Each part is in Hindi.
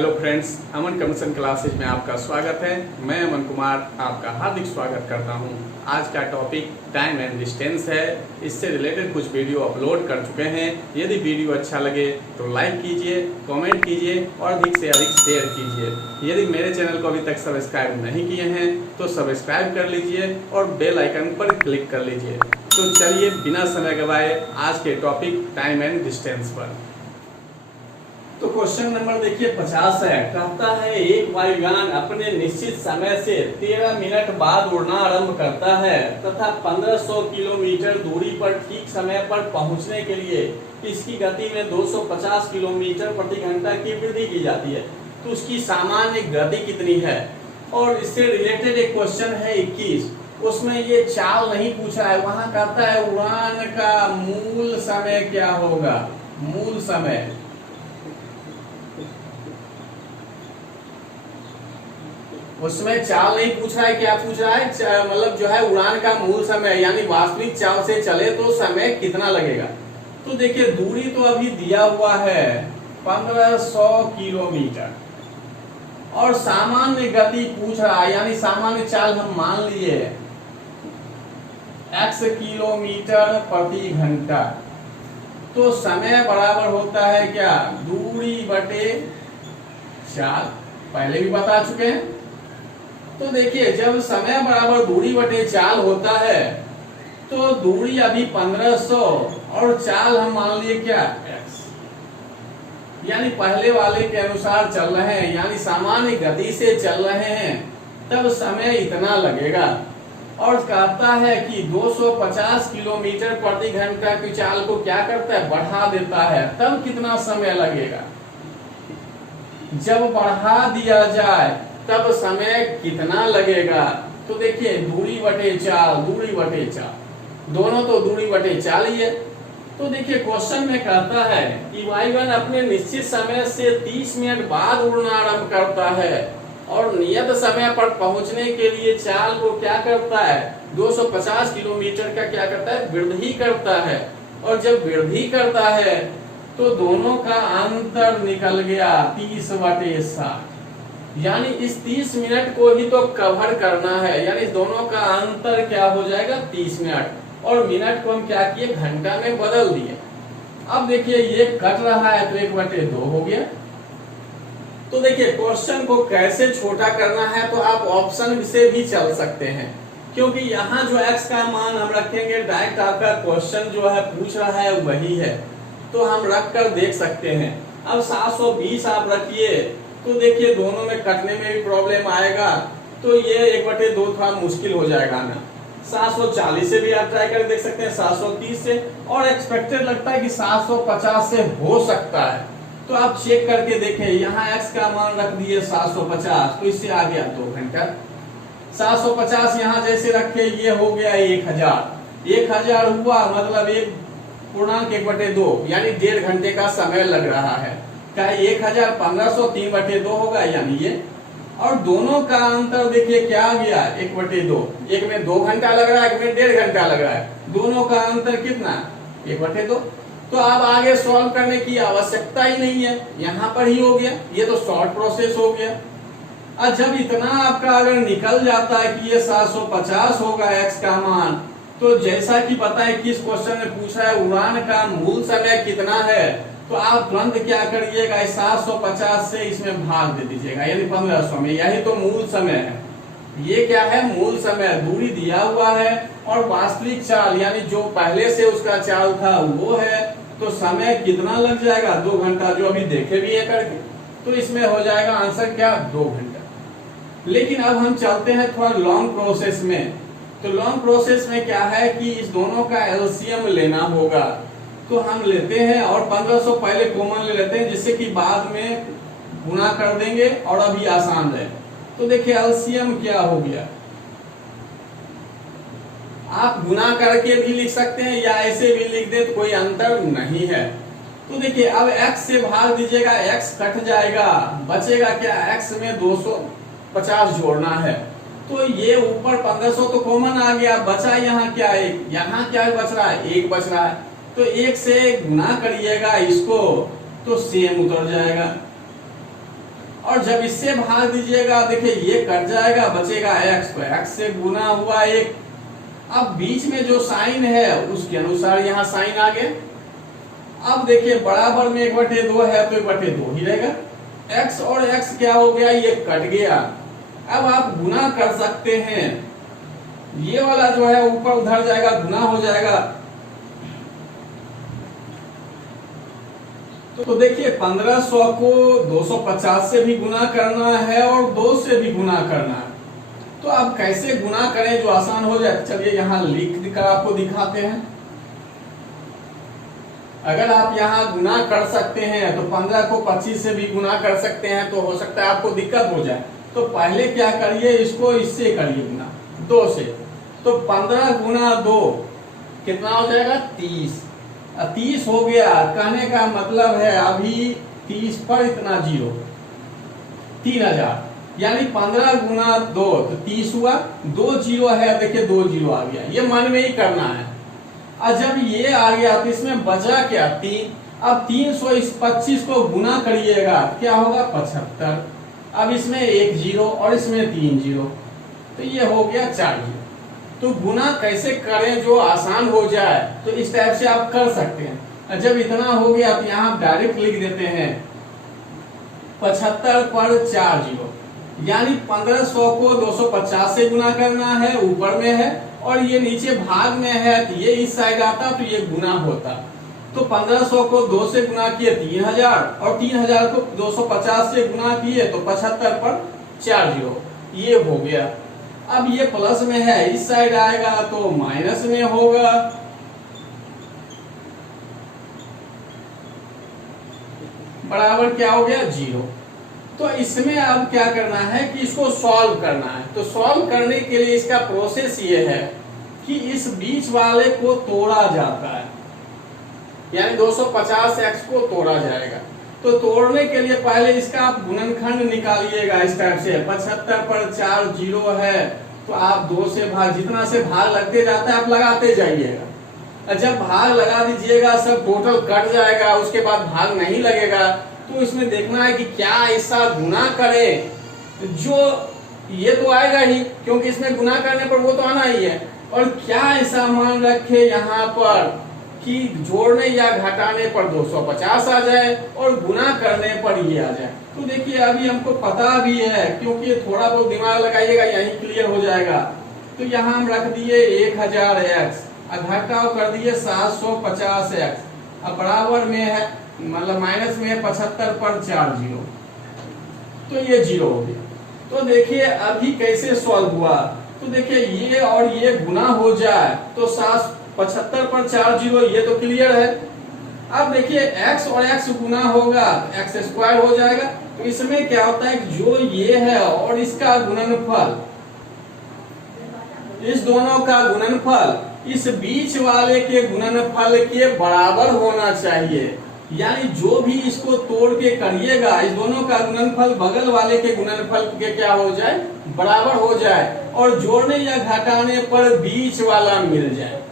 हेलो फ्रेंड्स, अमन कमीशन क्लासेज में आपका स्वागत है। मैं अमन कुमार आपका हार्दिक स्वागत करता हूं। आज का टॉपिक टाइम एंड डिस्टेंस है। इससे रिलेटेड कुछ वीडियो अपलोड कर चुके हैं। यदि वीडियो अच्छा लगे तो लाइक कीजिए, कमेंट कीजिए और अधिक से अधिक शेयर कीजिए। यदि मेरे चैनल को अभी तक सब्सक्राइब नहीं किए हैं तो सब्सक्राइब कर लीजिए और बेल आइकन पर क्लिक कर लीजिए। तो चलिए बिना समय गवाए आज के टॉपिक टाइम एंड डिस्टेंस पर। तो क्वेश्चन नंबर देखिए 50 है। कहता है एक वायुयान अपने निश्चित समय से 13 मिनट बाद उड़ना आरंभ करता है तथा 1500 किलोमीटर दूरी पर ठीक समय पर पहुंचने के लिए इसकी गति में 250 किलोमीटर प्रति घंटा की वृद्धि की जाती है, तो उसकी सामान्य गति कितनी है। और इससे रिलेटेड एक क्वेश्चन है 21, उसमें ये चाल नहीं पूछा है। वहां कहता है उड़ान का मूल समय क्या होगा। मूल समय उसमें चाल नहीं पूछ रहा है, क्या पूछ रहा है, मतलब जो है उड़ान का मूल समय यानी वास्तविक चाल से चले तो समय कितना लगेगा। तो देखिए दूरी तो अभी दिया हुआ है 1500 किलोमीटर और सामान्य गति पूछ रहा है, यानी सामान्य चाल हम मान लिए x किलोमीटर प्रति घंटा। तो समय बराबर होता है क्या, दूरी बटे चाल। पहले भी बता चुके हैं। तो देखिए जब समय बराबर दूरी बटे चाल होता है तो दूरी अभी 1500 और चाल हम मान लिए क्या x, यानी पहले वाले के अनुसार चल रहे हैं, यानी सामान्य गति से चल रहे हैं, तब समय इतना लगेगा। और कहता है कि 250 किलोमीटर प्रति घंटा की चाल को क्या करता है, बढ़ा देता है, तब कितना समय लगेगा। जब बढ़ा दिया जाए तब समय कितना लगेगा। तो देखिए दूरी बटे चाल, दूरी बटे चाल, दोनों तो दूरी बटे चाल ही है। तो देखिए क्वेश्चन में कहता है कि वायुयान अपने निश्चित समय से 30 मिनट बाद उड़ना आरंभ करता है और नियत समय पर पहुंचने के लिए चाल को क्या करता है, 250 किलोमीटर का क्या करता है, वृद्धि करता है। और जब वृद्धि करता है तो दोनों का अंतर निकल गया 30/60, यानी इस 30 मिनट को ही तो कवर करना है, यानी इस दोनों का अंतर क्या हो जाएगा 30 मिनट। और मिनट को हम क्या किए, घंटा में बदल दिए। अब देखिए ये कट रहा है तो 1/2 हो गया। तो देखिए क्वेश्चन को कैसे छोटा करना है तो आप ऑप्शन से भी चल सकते हैं, क्योंकि यहाँ जो x का मान हम रखेंगे डायरेक्ट आपका क्वेश्चन जो है पूछ रहा है वही है, तो हम रख कर देख सकते हैं। अब 720 आप रखिए तो देखिए दोनों में कटने में भी प्रॉब्लम आएगा, तो ये 1/2 थोड़ा मुश्किल हो जाएगा ना। 740 से भी आप ट्राई कर देख सकते हैं, 730 से, और एक्सपेक्टेड लगता है कि 750 से हो सकता है। तो आप चेक करके देखें, यहाँ x का मान रख दिए 750, तो इससे आ गया 2 घंटा। 750 यहाँ जैसे रखे ये हो गया 1000 हुआ, मतलब 1/2 यानी 1.5 घंटे का समय लग रहा है। क्या 1000 1500 3/2 होगा, यानी ये। और दोनों का अंतर देखिए क्या आ गया 1/2, एक में 2 घंटा लग रहा है, एक में 1.5 घंटा लग रहा है। दोनों का अंतर कितना, 1/2। तो अब आगे सॉल्व करने की आवश्यकता ही नहीं है, यहाँ पर ही हो गया। ये तो शॉर्ट प्रोसेस हो गया। और जब इतना आपका अगर निकल जाता है कि ये 750 होगा x का मान, तो जैसा कि पता है कि इस क्वेश्चन में पूछा है उड़ान का मूल समय कितना है, तो आप तुरंत क्या करिएगा, 750 से इसमें भाग दे दीजिएगा, यानी 1500 में। यही तो मूल समय है। ये क्या है, मूल समय। दूरी दिया हुआ है और वास्तविक चाल यानी जो पहले से उसका चाल था वो है, तो समय कितना लग जाएगा, 2 घंटा, जो अभी देखे भी है करके। तो इसमें हो जाएगा आंसर क्या, 2 घंटा। लेकिन अब हम चलते हैं थोड़ा लॉन्ग प्रोसेस में। तो लॉन्ग प्रोसेस में क्या है कि इस दोनों का एलसीएम लेना होगा, तो हम लेते हैं और 1500 पहले कॉमन ले लेते हैं, जिससे कि बाद में गुना कर देंगे और अभी आसान रहे। तो देखिए एलसीएम क्या हो गया, आप गुना करके भी लिख सकते हैं या ऐसे भी लिख दे, तो कोई अंतर नहीं है। तो देखिए अब x से भाग दीजिएगा, x कट जाएगा, बचेगा क्या, x में 250 जोड़ना है। तो ये ऊपर 1500 तो कॉमन आ गया, बचा यहाँ क्या, एक, यहाँ क्या बच रहा है, 1 बच रहा है। तो 1 से गुना करिएगा इसको, तो सेम उतर जाएगा। और जब इससे भाग दीजिएगा, देखिए ये कट जाएगा, बचेगा x, तो x से गुना हुआ 1। अब बीच में जो साइन है उसके अनुसार यहाँ साइन आ गया। अब देखिए बराबर में 1/2 है तो 1/2 ही रहेगा। x और x क्या हो गया, ये कट गया। अब आप गुना कर सकते हैं, ये वाला जो है ऊपर उधर जाएगा, गुना हो जाएगा। तो देखिए 1500 को 250 से भी गुना करना है और 2 से भी गुना करना है। तो अब कैसे गुना करें जो आसान हो जाए, चलिए यहाँ लिख कर आपको दिखाते हैं। अगर आप यहाँ गुना कर सकते हैं तो 15 को 25 से भी गुना कर सकते हैं, तो हो सकता है आपको दिक्कत हो जाए। तो पहले क्या करिए, इसको इससे करिए गुना 2 से। तो 15 गुना 2 कितना हो जाएगा, 30। 30 हो गया। कहने का मतलब है अभी 30 पर इतना 0, 3000, यानी 15 गुना 2 तो 30 हुआ। 2 0 है, देखिए 2 0 आ गया, ये मन में ही करना है। और जब ये आ गया तो इसमें बचा क्या, 3। अब 325 को गुना करिएगा, क्या होगा 75। अब इसमें 1 0 और इसमें 3 0, तो ये हो गया 4 0। तो गुना कैसे करें जो आसान हो जाए, तो इस टाइप से आप कर सकते हैं। जब इतना हो गया तो यहाँ डायरेक्ट लिख देते हैं 75 पर 4 0, यानी 1500 को 250 से गुना करना है, ऊपर में है, और ये नीचे भाग में है, तो ये इस साइड आता तो ये गुना होता। तो 1500 को 2 से गुना किए 3000, और 3000 को 250 से गुना किए तो 75 पर 4 0, ये हो गया। अब ये प्लस में है, इस साइड आएगा तो माइनस में होगा। बराबर क्या हो गया, 0। तो इसमें अब क्या करना है कि इसको सॉल्व करना है। तो सॉल्व करने के लिए इसका प्रोसेस ये है कि इस बीच वाले को तोड़ा जाता है, यानी 250x को तोड़ा जाएगा। तो तोड़ने के लिए पहले इसका आप गुणनखंड निकालिएगा इस टाइप से। 75 पर 4 0 है, तो आप 2 से भाग, जितना से भाग लगते जाता है आप लगाते जाइएगा। जब भाग लगा दीजिएगा सब टोटल कट जाएगा, उसके बाद भाग नहीं लगेगा। तो इसमें देखना है कि क्या ऐसा गुना करे जो, ये तो आएगा ही क्योंकि इसमें गुना करने पर वो तो आना ही है, और क्या ऐसा मान रखे यहाँ पर कि जोड़ने या घटाने पर 250 आ जाए और गुना करने पर ये आ जाए। तो देखिए अभी हमको पता भी है, क्योंकि थोड़ा बहुत दिमाग लगाइएगा यही क्लियर हो जाएगा। तो यहाँ हम रख दिए 1000x, घटाव कर दिए 750x, अब बराबर में है, मतलब माइनस में है 75 पर 4 0, तो ये 0 हो गया। तो देखिए अभी कैसे सॉल्व हुआ, तो देखिए ये और ये गुना हो जाए तो 75 पर 4 0, ये तो क्लियर है। अब देखिए x और x गुना होगा तो x स्क्वायर हो जाएगा। तो इसमें क्या होता है कि जो ये है और इसका गुणनफल, इस दोनों का गुणनफल इस बीच वाले के गुणनफल के बराबर होना चाहिए। यानी जो भी इसको तोड़ के करिएगा, इस दोनों का गुणनफल बगल वाले के गुणनफल के क्या हो जाए, बराबर हो जाए, और जोड़ने या घटाने पर बीच वाला मिल जाए।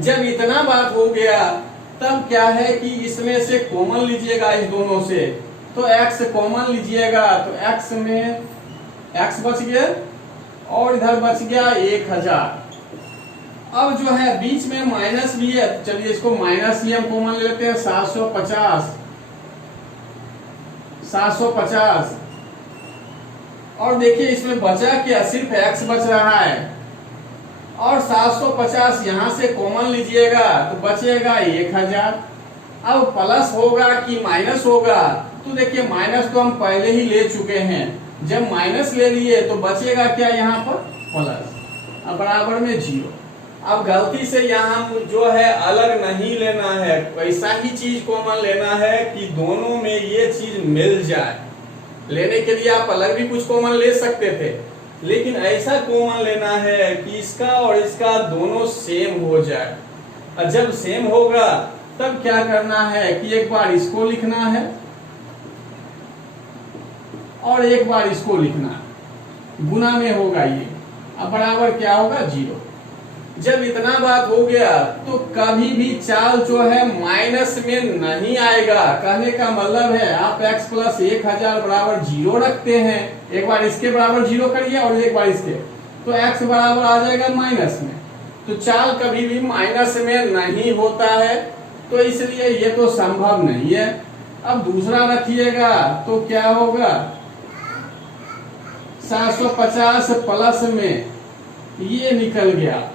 जब इतना बात हो गया तब क्या है कि इसमें से कॉमन लीजिएगा, इस दोनों से, तो x कॉमन लीजिएगा, तो x में x बच गया और इधर बच गया 1000। अब जो है बीच में माइनस भी है, चलिए इसको माइनस ही हम कॉमन ले लेते हैं, 750। और देखिए इसमें बचा क्या, सिर्फ x बच रहा है, और 750 यहाँ से कॉमन लीजिएगा तो बचेगा 1000। अब प्लस होगा कि माइनस होगा, तो देखिए माइनस तो हम पहले ही ले चुके हैं। जब माइनस ले लिए तो बचेगा क्या यहाँ पर, प्लस, अब बराबर में 0। अब गलती से यहाँ जो है अलग नहीं लेना है, वैसा ही चीज कॉमन लेना है कि दोनों में ये चीज मिल जाए। लेने के लिए आप अलग भी कुछ कॉमन ले सकते थे, लेकिन ऐसा कॉमन लेना है कि इसका और इसका दोनों सेम हो जाए। और जब सेम होगा तब क्या करना है कि एक बार इसको लिखना है और एक बार इसको लिखना है, गुना में होगा ये, अब बराबर क्या होगा 0। जब इतना बात हो गया तो कभी भी चाल जो है माइनस में नहीं आएगा। कहने का मतलब है आप x प्लस 1000 बराबर 0 रखते हैं, एक बार इसके बराबर 0 करिए और एक बार इसके, तो x बराबर आ जाएगा माइनस में। तो चाल कभी भी माइनस में नहीं होता है, तो इसलिए ये तो संभव नहीं है। अब दूसरा रखिएगा तो क्या होगा, 750 प्लस में ये निकल गया।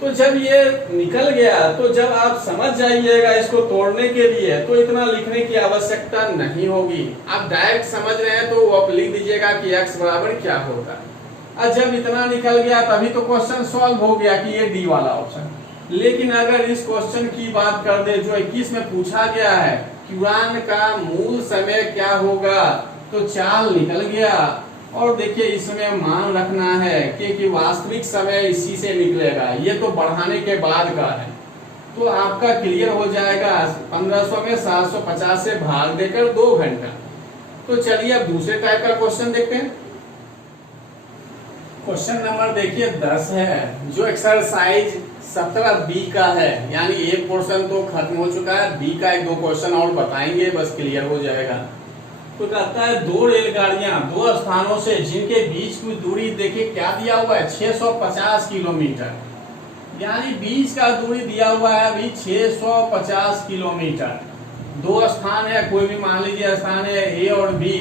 तो जब ये निकल गया तो जब आप समझ जाइएगा इसको तोड़ने के लिए तो इतना लिखने की आवश्यकता नहीं होगी। आप डायरेक्ट समझ रहे हैं तो आप लिख दीजिएगा कि x बराबर क्या होगा। और जब इतना निकल गया तभी तो क्वेश्चन सॉल्व हो गया कि ये डी वाला ऑप्शन। लेकिन अगर इस क्वेश्चन की बात कर दे जो 21 में पूछा गया है कि उड़ान का मूल समय क्या होगा, तो चाल निकल गया। और देखिए इसमें मान रखना है कि वास्तविक समय इसी से निकलेगा, ये तो बढ़ाने के बाद का है। तो आपका क्लियर हो जाएगा 1500 में 750 से भाग देकर 2 घंटा। तो चलिए अब दूसरे टाइप का क्वेश्चन देखते हैं। क्वेश्चन नंबर देखिए 10 है, जो एक्सरसाइज 17B का है, यानी एक पोर्शन तो खत्म हो चुका है, B का 1-2 क्वेश्चन और बताएंगे, बस क्लियर हो जाएगा। तो कहता है 2 रेलगाड़ियां 2 स्थानों से जिनके बीच की दूरी देखिए क्या दिया हुआ है, 650 किलोमीटर, यानी बीच का दूरी दिया हुआ है अभी 650 किलोमीटर। 2 स्थान है, कोई भी मान लीजिए स्थान है A और B,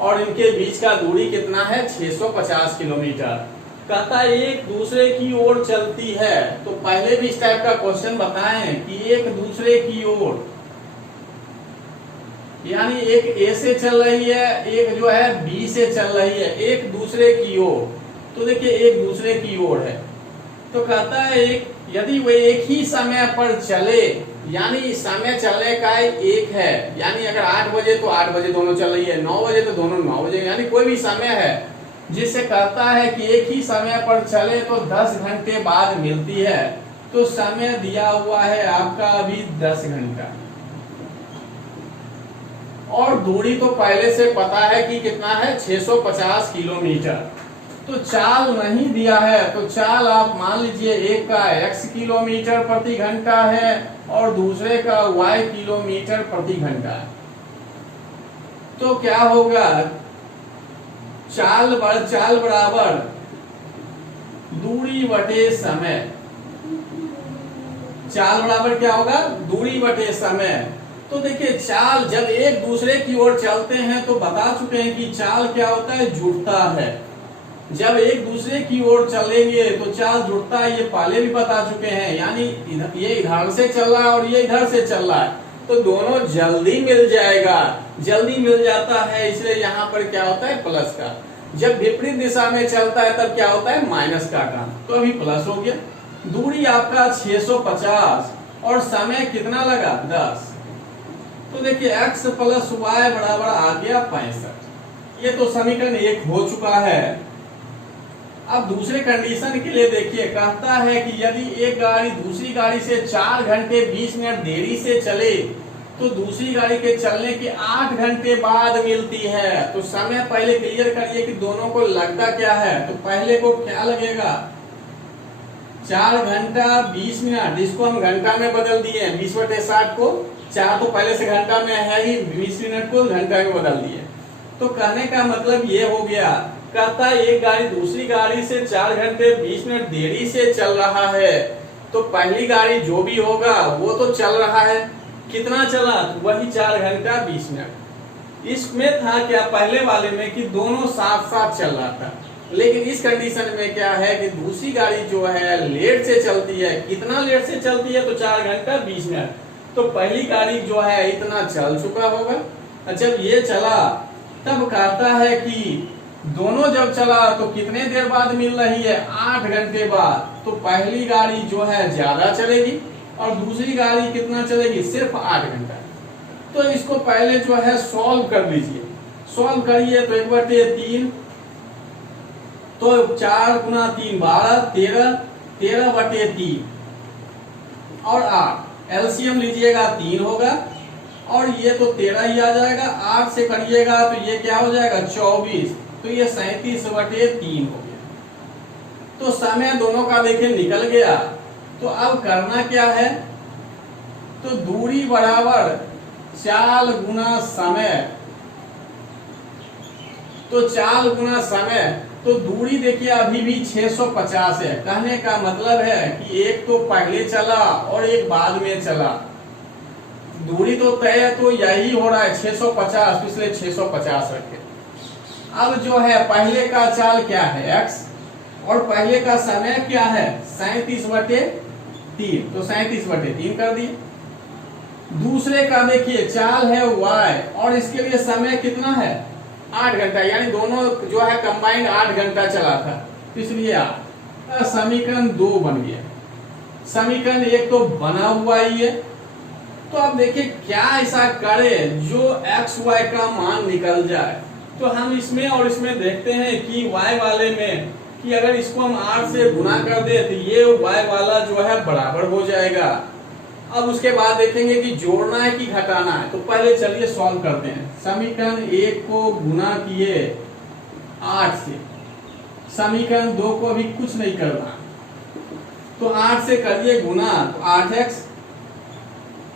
और इनके बीच का दूरी कितना है 650 किलोमीटर। कहता है एक दूसरे की ओर चलती है। तो पहले भी इस टाइप का क्वेश्चन बताएं कि एक दूसरे की ओर, यानी एक A से चल रही है, एक जो है B से चल रही है, एक दूसरे की ओर। तो देखिए एक दूसरे की ओर है, तो कहता है एक यदि वे एक ही समय पर चले, यानी समय चलने का एक है, यानी अगर 8 बजे तो 8 बजे दोनों चल रही है, 9 बजे तो दोनों 9 बजे, यानी कोई भी समय है जिससे कहता है कि एक ही समय पर चले तो 10 घंटे बाद मिलती है। तो समय दिया हुआ है आपका अभी 10 घंटा, और दूरी तो पहले से पता है कि कितना है 650 किलोमीटर। तो चाल नहीं दिया है, तो चाल आप मान लीजिए एक का x किलोमीटर प्रति घंटा है और दूसरे का y किलोमीटर प्रति घंटा है। तो क्या होगा, चाल बराबर दूरी बटे समय। चाल बराबर क्या होगा, दूरी बटे समय। तो देखिए चाल जब एक दूसरे की ओर चलते हैं तो बता चुके हैं कि चाल क्या होता है, जुड़ता है। जब एक दूसरे की ओर चलेंगे तो चाल जुड़ता है, ये पहले भी बता चुके हैं, यानी ये इधर से चल रहा है और ये इधर से चल रहा है, तो दोनों जल्दी मिल जाएगा। जल्दी मिल जाता है, इसलिए यहाँ पर क्या होता है प्लस का। जब विपरीत दिशा में चलता है तब क्या होता है माइनस का काम। तो अभी प्लस हो गया। दूरी आपका 650 और समय कितना लगा 10। तो देखिए x प्लस वाई बराबर आ गया 65। ये तो समीकरण 1 हो चुका है। अब दूसरे कंडीशन के लिए देखिए, कहता है कि यदि एक गाड़ी दूसरी गाड़ी से 4 घंटे 20 मिनट देरी से चले तो दूसरी गाड़ी के चलने के 8 घंटे बाद मिलती है। तो समय पहले क्लियर करिए कि दोनों को लगता क्या है। तो पहले को क्या लगेगा, 4 घंटा 20 मिनट, इसको हम घंटा में बदल दिए, 20/60 को 4 तो पहले से घंटा में है ही, 20 मिनट को घंटा में बदल दिए। तो कहने का मतलब ये हो गया, कहता है एक गाड़ी दूसरी गाड़ी से 4 घंटे 20 मिनट देरी से चल रहा है, तो पहली गाड़ी जो भी होगा वो तो चल रहा है, कितना चला, वही 4 घंटा 20 मिनट। इसमें था क्या पहले वाले में कि दोनों साथ साथ चल रहा था, लेकिन इस कंडीशन में क्या है कि दूसरी गाड़ी जो है लेट से चलती है। कितना लेट से चलती है, तो 4 घंटा 20 मिनट। तो पहली गाड़ी जो है इतना चल चुका होगा। जब ये चला तब कहता है कि दोनों जब चला तो कितने देर बाद मिल रही है, 8 घंटे बाद। तो पहली गाड़ी जो है ज्यादा चलेगी और दूसरी गाड़ी कितना चलेगी, सिर्फ 8 घंटा। तो इसको पहले जो है सॉल्व कर लीजिए। सॉल्व करिए तो 1/3, तो 4 गुना 3 12, 13, 13/3 और 8। एलसीएम लीजिएगा 3 होगा, और ये तो 13 ही आ जाएगा। 8 से करिएगा तो ये क्या हो जाएगा 24, तो ये 37/3 हो गया। तो समय दोनों का देखिए निकल गया। तो अब करना क्या है, तो दूरी बराबर चाल गुना समय। तो चाल गुना समय, तो दूरी देखिए अभी भी 650 है। कहने का मतलब है कि एक तो पहले चला और एक बाद में चला। दूरी तो तय है, तो यही हो रहा है 650, इसलिए 650 रखे। अब जो है पहले का चाल क्या है x, और पहले का समय क्या है 37/3, तो 37/3 कर दिए। दूसरे का देखिए चाल है y, और इसके लिए समय कितना है 8 घंटा, यानी दोनों जो है कंबाइंड 8 घंटा चला था, इसलिए समीकरण 2 बन गया। समीकरण 1 तो बना हुआ ही है। तो अब देखिए क्या ऐसा करे जो x y का मान निकल जाए। तो हम इसमें और इसमें देखते हैं कि y वाले में कि अगर इसको हम 8 से गुना कर दे तो ये y वाला जो है बराबर हो जाएगा। अब उसके बाद देखेंगे कि जोड़ना है कि घटाना है। तो पहले चलिए सॉल्व करते हैं। समीकरण 1 को गुना किए 8 से, समीकरण 2 को अभी कुछ नहीं करना, तो 8 से करिए गुना, तो 8x,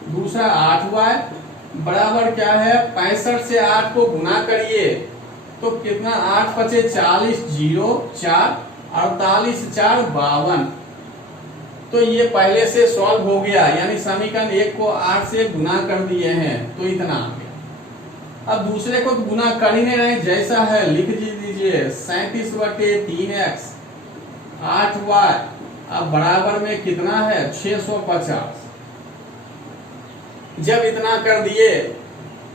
दूसरा 8y बराबर क्या है 65 से 8 को गुना करिए तो कितना 8 पचे 40, 0 4, 48 4 52। तो ये पहले से सॉल्व हो गया, यानी समीकरण 1 को 8 से गुना कर दिए हैं, तो इतना आ गया। अब दूसरे को गुना कर ही नहीं रहे, जैसा है लिख दीजिए 37/3x 8y, अब बराबर में कितना है 650। जब इतना कर दिए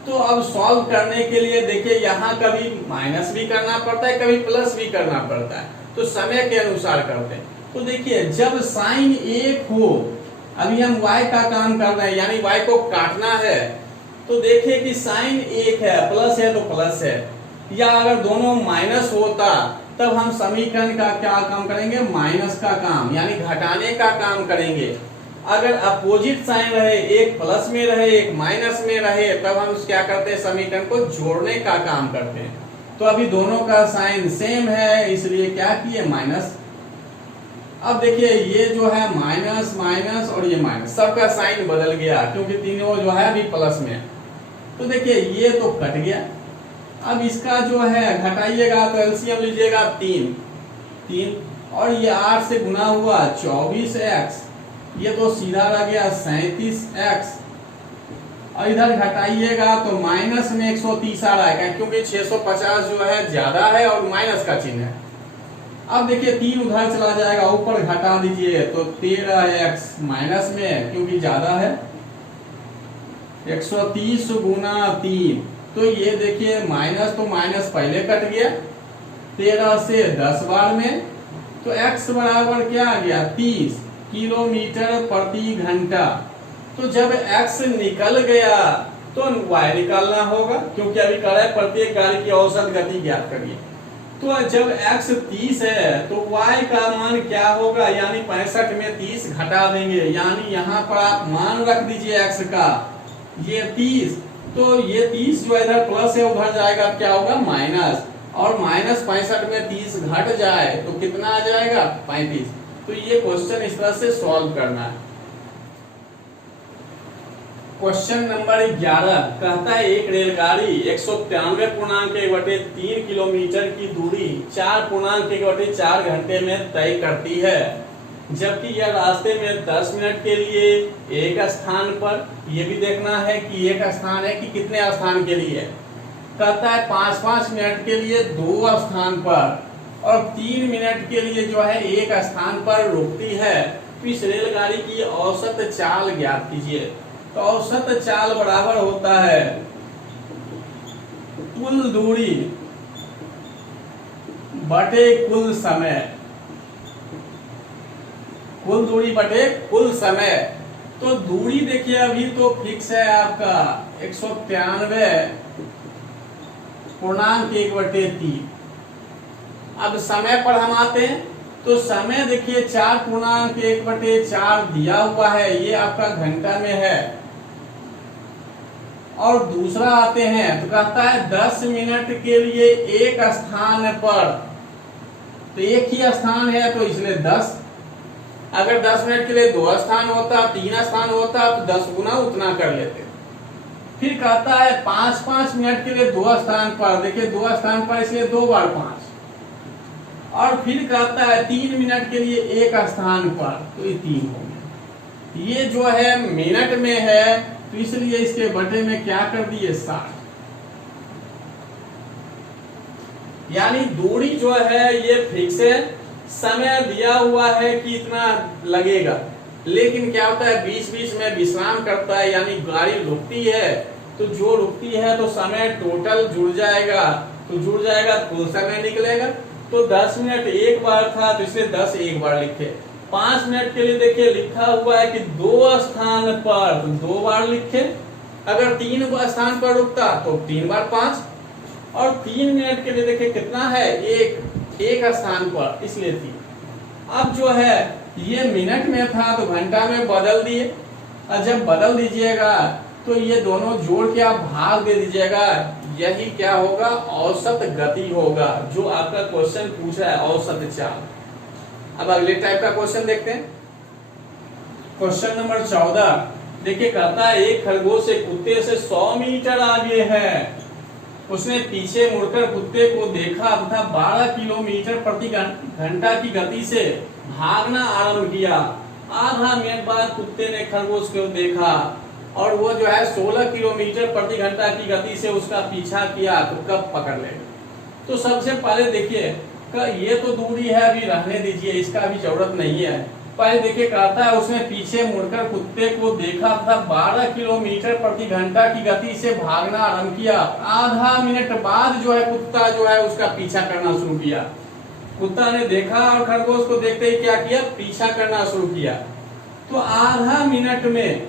तो अब सॉल्व करने के लिए देखिए यहाँ कभी माइनस भी करना पड़ता है, कभी प्लस भी करना पड़ता है, तो समय के अनुसार करते हैं। तो देखिए जब साइन 1 हो, अभी हम y का काम कर रहे हैं, यानी y को काटना है, तो देखिए कि साइन 1 है, प्लस है तो प्लस है, या अगर दोनों माइनस होता तब हम समीकरण का क्या काम करेंगे माइनस का काम, यानी घटाने का काम करेंगे। अगर अपोजिट साइन रहे, एक प्लस में रहे एक माइनस में रहे, तब हम क्या करते हैं समीकरण को जोड़ने का काम करते हैं। तो अभी दोनों का साइन सेम है, इसलिए क्या किए माइनस। अब देखिए ये जो है माइनस माइनस और ये माइनस, सबका साइन बदल गया क्योंकि तीनों जो है अभी प्लस में। तो देखिए ये तो कट गया। अब इसका जो है घटाइएगा तो एलसीएम लीजिएगा 3 और ये 8 से गुना हुआ 24x, ये तो सीधा रह गया 37x, और इधर घटाइएगा तो माइनस में 130 आ रहा है क्योंकि 650 जो है ज्यादा है और माइनस का चिन्ह है। अब देखिए 3 उधर चला जाएगा, ऊपर घटा दीजिए तो 13x माइनस में क्योंकि ज्यादा है 130 गुना 3, तो ये देखिए माइनस तो माइनस पहले कट गया 13 से 10 बार में, तो x बराबर क्या आ गया 30 किलोमीटर प्रति घंटा। तो जब x निकल गया तो y निकालना होगा, क्योंकि अभी कह रहा है प्रत्येक गाड़ी की औसत गति ज्ञात करिए। तो जब x 30 है तो y का मान क्या होगा, यानी 65 में 30 घटा देंगे, यानी यहाँ पर आप मान रख दीजिए x का, ये 30, तो ये 30 जो इधर प्लस है उधर जाएगा, क्या होगा माइनस, और माइनस 65 में 30 घट जाए तो कितना आ जाएगा 35। तो ये क्वेश्चन इस तरह से सॉल्व करना है। क्वेश्चन नंबर 11 कहता है एक रेलगाड़ी 193.1/3 किलोमीटर की दूरी 4.1/4 घंटे में तय करती है, जबकि यह रास्ते में 10 मिनट के लिए एक स्थान पर, यह भी देखना है कि एक स्थान है कि कितने स्थान के लिए, कहता है 5-5 मिनट के लिए 2 स्थान पर और 3 मिनट के लिए जो है एक स्थान पर रुकती है। तो इस रेलगाड़ी की औसत चाल ज्ञात कीजिए। तो औसत चाल बराबर होता है कुल दूरी बटे कुल समय, कुल दूरी बटे कुल समय। तो दूरी देखिए अभी तो फिक्स है आपका 193.1/3। अब समय पर हम आते हैं, तो समय देखिए 4.1/4 दिया हुआ है, ये आपका घंटा में है। और दूसरा आते हैं तो कहता है 10 मिनट के लिए एक स्थान पर, तो एक ही स्थान है तो इसलिए 10। अगर 10 मिनट के लिए 2 स्थान होता, 3 स्थान होता तो 10 गुना उतना कर लेते। फिर कहता है 5-5 मिनट के लिए 2 स्थान पर, देखिए 2 स्थान पर इसलिए 2 बार 5। और फिर कहता है 3 मिनट के लिए 1 स्थान पर, तो ये 3 हो गया। ये जो है मिनट में है तो इसलिए इसके बटे में क्या कर दिए 60। यानी दूरी जो है ये फिक्स है, समय दिया हुआ है कि इतना लगेगा, लेकिन क्या होता है बीच बीच में विश्राम करता है, यानी गाड़ी रुकती है, तो जो रुकती है तो समय टोटल जुड़ जाएगा, तो जुड़ जाएगा कुल समय निकलेगा। तो 10 मिनट एक बार था तो इसलिए 10 एक बार लिखे। 5 मिनट के लिए देखिए लिखा हुआ है कि 2 स्थान पर, तो 2 बार लिखे। अगर 3 स्थान पर रुकता तो 3 बार 5। और 3 मिनट के लिए देखिए कितना है, एक स्थान पर, इसलिए 3। अब जो है ये मिनट में था तो घंटा में बदल दिए, और जब बदल दीजिएगा तो ये दोनों जोड़ के आप भाग दे दीजिएगा, यही क्या होगा, औसत गति होगा, जो आपका क्वेश्चन पूछ रहा है, औसत चाल। अब अगले टाइप का क्वेश्चन देखते हैं। क्वेश्चन नंबर 14 देखिए, कहता है एक खरगोश एक कुत्ते से 100 मीटर आगे है। उसने पीछे मुड़कर कुत्ते को देखा तथा 12 किलोमीटर प्रति घंटा की गति से भागना आरंभ किया। आधा मिनट बाद कुत्ते ने खरगोश को देखा और वो जो है 16 किलोमीटर प्रति घंटा की गति से उसका पीछा किया, तो कब पकड़ लेगा। तो सबसे पहले देखिए ये तो दूरी है, अभी रहने दीजिए, इसका अभी जरूरत नहीं है। पहले देखिए कहता है उसने पीछे मुड़कर कुत्ते को देखा था 12 किलोमीटर प्रति घंटा की गति से भागना आरंभ किया। आधा मिनट बाद जो है कुत्ता जो है उसका पीछा करना शुरू किया। कुत्ता ने देखा और खरगोश को देखते ही क्या किया, पीछा करना शुरू किया। तो आधा मिनट में,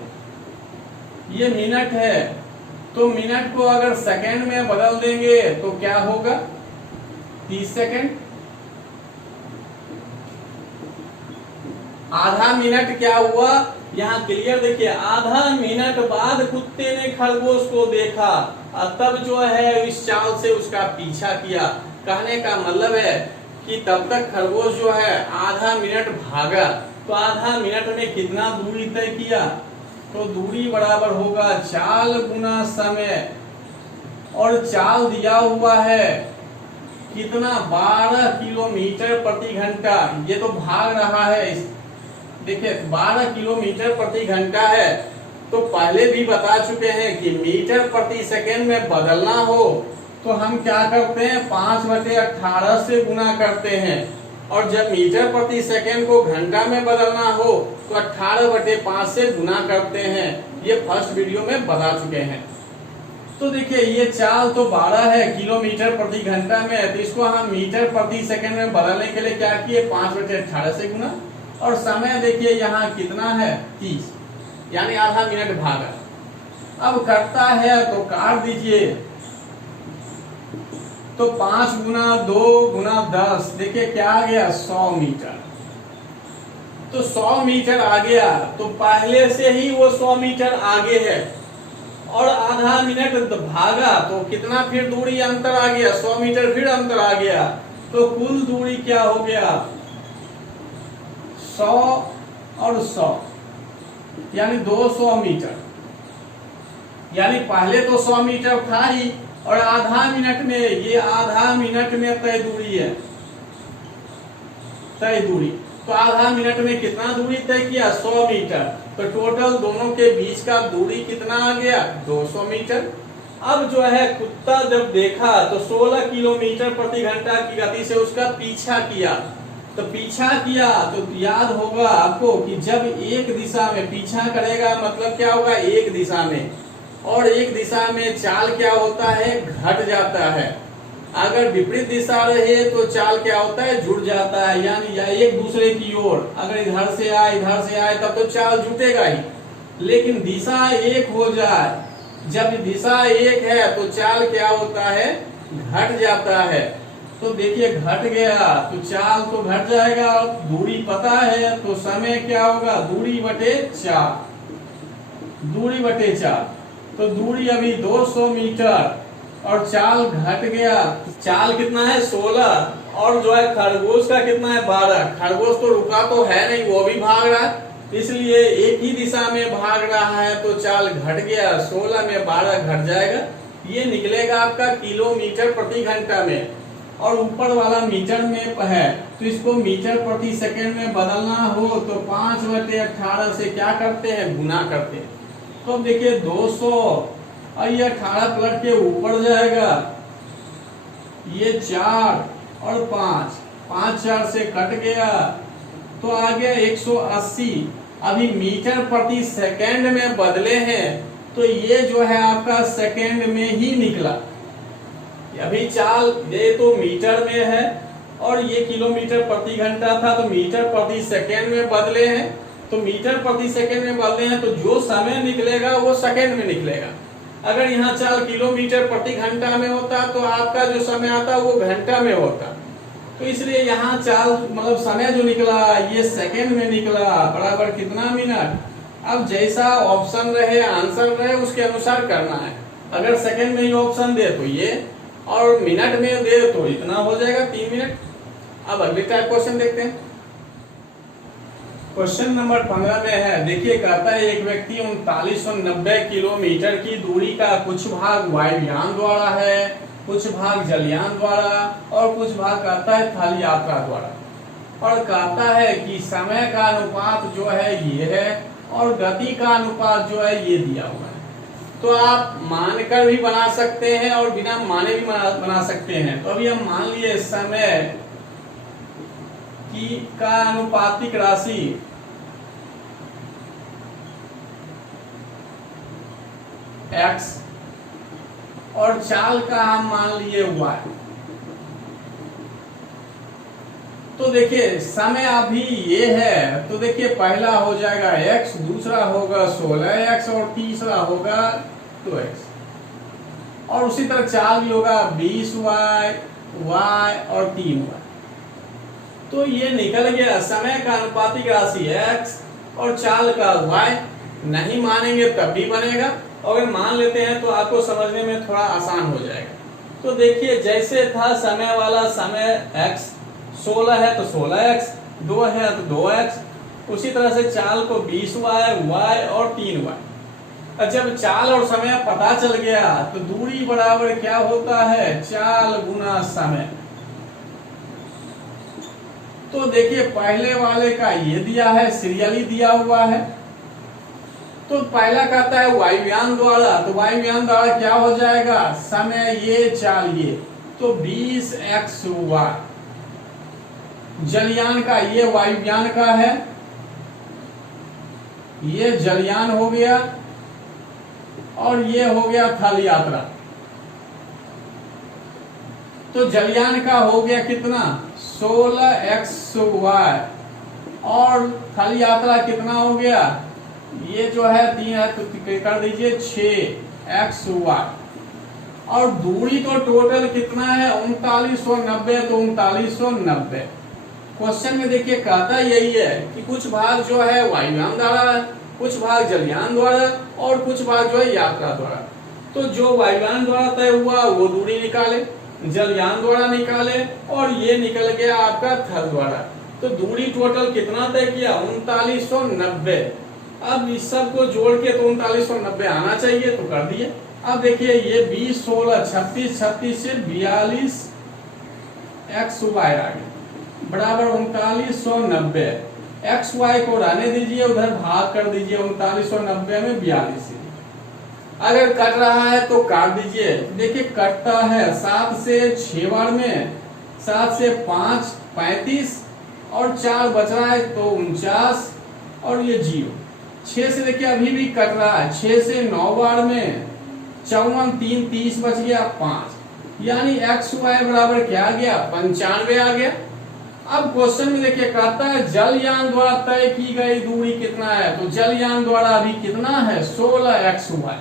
ये मिनट है, तो मिनट को अगर सेकंड में बदल देंगे तो क्या होगा, 30 सेकंड। आधा मिनट क्या हुआ, यहाँ क्लियर देखिए, आधा मिनट बाद कुत्ते ने खरगोश को देखा और तब जो है इस चाल से उसका पीछा किया। कहने का मतलब है कि तब तक खरगोश जो है आधा मिनट भागा, तो आधा मिनट में कितना दूरी तय किया, तो दूरी बराबर होगा चाल गुना समय। और चाल दिया हुआ है कितना, 12 किलोमीटर प्रति घंटा, ये तो भाग रहा है, देखिए 12 किलोमीटर प्रति घंटा है। तो पहले भी बता चुके हैं कि मीटर प्रति सेकंड में बदलना हो तो हम क्या करते हैं, 5/18 से गुना करते हैं, और जब मीटर प्रति सेकंड को घंटा में बदलना हो तो 18/5 से गुना करते हैं। ये फर्स्ट वीडियो में बता चुके हैं। तो देखिए ये चाल तो 12 है किलोमीटर प्रति घंटा में, तो इसको हम मीटर प्रति सेकंड में बदलने के लिए क्या किए, 5/18 से गुना। और समय देखिए यहाँ कितना है, 30, यानी आधा मिनट भागा। अब कटता है तो काट दीजिए, तो 5 गुना 2 गुना 10, देखिए क्या आ गया, 100 मीटर। तो 100 मीटर आ गया, तो पहले से ही वो 100 मीटर आगे है और आधा मिनट भागा, तो कितना फिर दूरी अंतर आ गया, 100 मीटर फिर अंतर आ गया। तो कुल दूरी क्या हो गया, 100 और 100, यानी 200 मीटर। यानी पहले तो 100 मीटर था ही, और आधा मिनट में, ये आधा मिनट में तय दूरी है, तय दूरी। तो आधा मिनट में कितना दूरी तय किया, 100 मीटर। तो टोटल दोनों के बीच का दूरी कितना आ गया, 200 मीटर। अब जो है कुत्ता जब देखा तो 16 किलोमीटर प्रति घंटा की गति से उसका पीछा किया। तो पीछा किया तो याद होगा आपको कि जब एक दिशा में पीछा करेगा मतलब क्या होगा, एक दिशा में, और एक दिशा में चाल क्या होता है, घट जाता है। अगर विपरीत दिशा रहे तो चाल क्या होता है, जुड़ जाता है, यानी या एक दूसरे की ओर, अगर इधर से आए तब तो चाल जुटेगा ही। लेकिन दिशा एक हो जाए, जब दिशा एक है तो चाल क्या होता है, घट जाता है। तो देखिए घट गया तो चाल तो घट जाएगा, दूरी पता है तो समय क्या होगा, दूरी बटे 4, दूरी बटे 4। तो दूरी अभी 200 मीटर और चाल घट गया, चाल कितना है 16, और जो है खरगोश का कितना है 12। खरगोश तो रुका तो है नहीं, वो भी भाग रहा है, इसलिए एक ही दिशा में भाग रहा है तो चाल घट गया, 16 में 12 घट जाएगा, ये निकलेगा आपका किलोमीटर प्रति घंटा में। और ऊपर वाला मीटर में है तो इसको मीटर प्रति सेकंड में बदलना हो तो 5/18 से क्या करते हैं, गुना करते हैं। तो अब देखिए 200 और ये 18 पलट के ऊपर जाएगा, ये 4 और 5, 5 4 से कट गया तो आ गया 180। अभी मीटर प्रति सेकंड में बदले हैं तो ये जो है आपका सेकंड में ही निकला। अभी चाल ये तो मीटर में है और ये किलोमीटर प्रति घंटा था, तो मीटर प्रति सेकंड में बदले हैं, तो मीटर प्रति सेकंड में बदले हैं तो जो समय निकलेगा वो सेकंड में निकलेगा। अगर यहाँ चाल किलोमीटर प्रति घंटा में होता तो आपका जो समय आता वो घंटा में होता, तो इसलिए यहाँ चाल मतलब समय जो निकला ये सेकंड में निकला, बराबर कितना मिनट। अब जैसा ऑप्शन रहे आंसर रहे उसके अनुसार करना है। अगर सेकंड में ही ऑप्शन दे तो ये, और मिनट में दे तो इतना हो जाएगा 3 मिनट। अब अगले टाइप क्वेश्चन देखते हैं। क्वेश्चन नंबर 15 में है, देखिए कहता है एक व्यक्ति 3990 किलोमीटर की दूरी का कुछ भाग वायुयान द्वारा है, कुछ भाग जलयान द्वारा और कुछ भाग कहता है थल यात्रा द्वारा, और कहता है कि समय का अनुपात जो है ये है और गति का अनुपात जो है ये दिया हुआ है। तो आप मानकर भी बना सकते हैं और बिना माने भी बना सकते हैं। तो अभी हम मान लिए समय की का अनुपातिक राशि x और चाल का हम मान लिए y। तो देखिए समय अभी ये है तो देखिए पहला हो जाएगा x, दूसरा होगा 16x और तीसरा होगा 2x, और उसी तरह चाल भी होगा 20y, y और 3y। तो ये निकल गया समय का अनुपातिक राशि x और चाल का y। नहीं मानेंगे तब भी बनेगा, अगर मान लेते हैं तो आपको समझने में थोड़ा आसान हो जाएगा। तो देखिए जैसे था समय वाला, समय x 16 है तो 16x, 2 है तो 2x, उसी तरह से चाल को 20y, y और 3y। जब चाल और समय पता चल गया तो दूरी बराबर क्या होता है, चाल गुना समय। तो देखिए पहले वाले का ये दिया है, सीरियली दिया हुआ है, तो पहला कहता है वायुयान द्वारा, तो वायुयान द्वारा क्या हो जाएगा, समय ये चाल ये, तो 20xy। जलयान का ये वायुयान का है, ये जलयान हो गया, और ये हो गया थल यात्रा। तो जलयान का हो गया कितना 16xy, और थल यात्रा कितना हो गया, ये जो है 3 है तो कर दीजिए 6xy, और दूरी तो टोटल कितना है 3990, तो 3990। क्वेश्चन में देखिए कहता यही है कि कुछ भाग जो है वायुयान द्वारा, कुछ भाग जलयान द्वारा और कुछ भाग जो है यात्रा द्वारा। तो जो वायुयान द्वारा तय हुआ वो दूरी निकाले, जलयान द्वारा निकाले, और ये निकल गया आपका थल द्वारा। तो दूरी टोटल कितना तय किया 3990। अब इस सब को जोड़ के तो 3990 आना चाहिए, तो कर दिए। अब देखिए ये 20 16 36 36 से 42 xy आ गया बराबर 3990। xy को रहने दीजिए, उधर भाग कर दीजिए 3990 में 42 से। अगर कट रहा है तो काट दीजिए। देखिए कटता है 7 से 6 बार में, 7 से 5 35 और 4 बच रहा है तो 49 और ये 0। 6 से देखिए अभी भी कट रहा है, 6 से 9 बार में 54 3 30 बच गया 5, यानी xy बराबर क्या आ गया 95 आ गया। अब क्वेश्चन में देखिए कहता है जलयान द्वारा तय की गई दूरी कितना है, तो जलयान द्वारा अभी कितना है 16xy।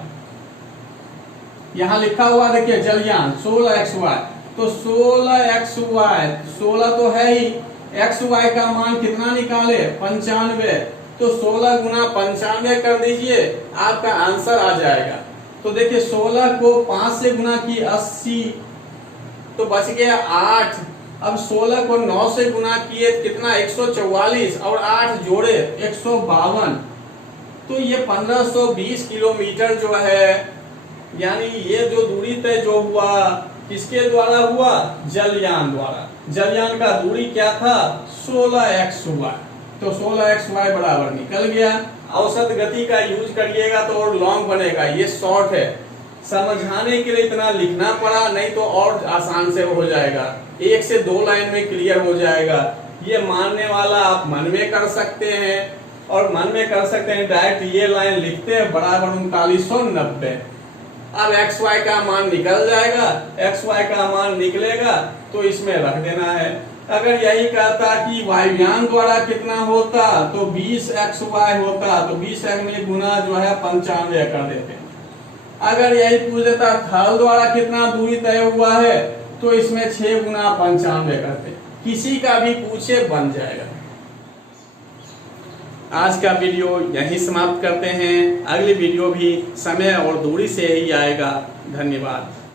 यहाँ लिखा हुआ देखिए जलयान 16xy, तो 16xy 16 तो है ही, xy का मान कितना निकाले 95, तो 16 गुना 95 कर दीजिए, आपका आंसर आ जाएगा। तो देखिए 16 को 5 से गुना की 80, तो बच गया 8, अब 16 को 9 से गुना किए कितना 144 और 8 जोड़े 152, तो ये 1520 किलोमीटर जो है, यानी ये जो दूरी तय जो हुआ किसके द्वारा हुआ, जलयान द्वारा। जलयान का दूरी क्या था 16xy, तो 16xy बराबर निकल गया। औसत गति का यूज करिएगा तो और लॉन्ग बनेगा, ये शॉर्ट है, समझाने के लिए इतना लिखना पड़ा, नहीं तो और आसान से हो जाएगा, 1 से 2 लाइन में क्लियर हो जाएगा। ये मानने वाला आप मन में कर सकते हैं, और मन में कर सकते हैं डायरेक्ट ये लाइन लिखते हैं बराबर 3990। अब xy का मान निकल जाएगा, xy का मान निकलेगा तो इसमें रख देना है। अगर यही कहता कि वायुयान द्वारा कितना होता तो 20xy होता, तो 20x में गुना जो है 95 कर देते। अगर यही पूछ देता थल द्वारा कितना दूरी तय हुआ है तो इसमें 6 गुना 95 करते, किसी का भी पूछे बन जाएगा। आज का वीडियो यहीं समाप्त करते हैं, अगली वीडियो भी समय और दूरी से ही आएगा। धन्यवाद।